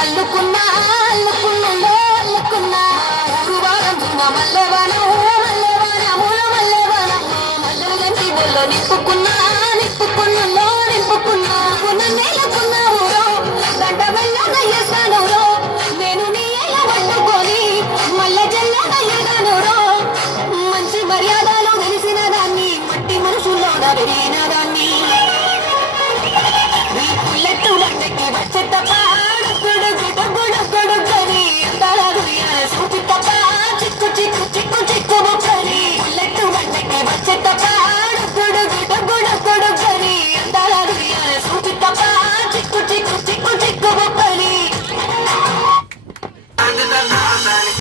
అల్లుకున్నా అల్లుకున్నా అల్లుకున్నా మల్లెలు గంటి బొల్లో నింపుకున్నా నింపుకున్నా నింపుకున్నా నేలకున్నావు గడ్డ వెళ్ళాను నేను నీ ఎలా పట్టుకొని మల్లె జల్లాను మంచి మర్యాదలో తెలిసిన దాన్ని మట్టి మనుషుల్లో పెరిగిన దాన్ని పుల్లెట్టు బండకి వచ్చే తప్ప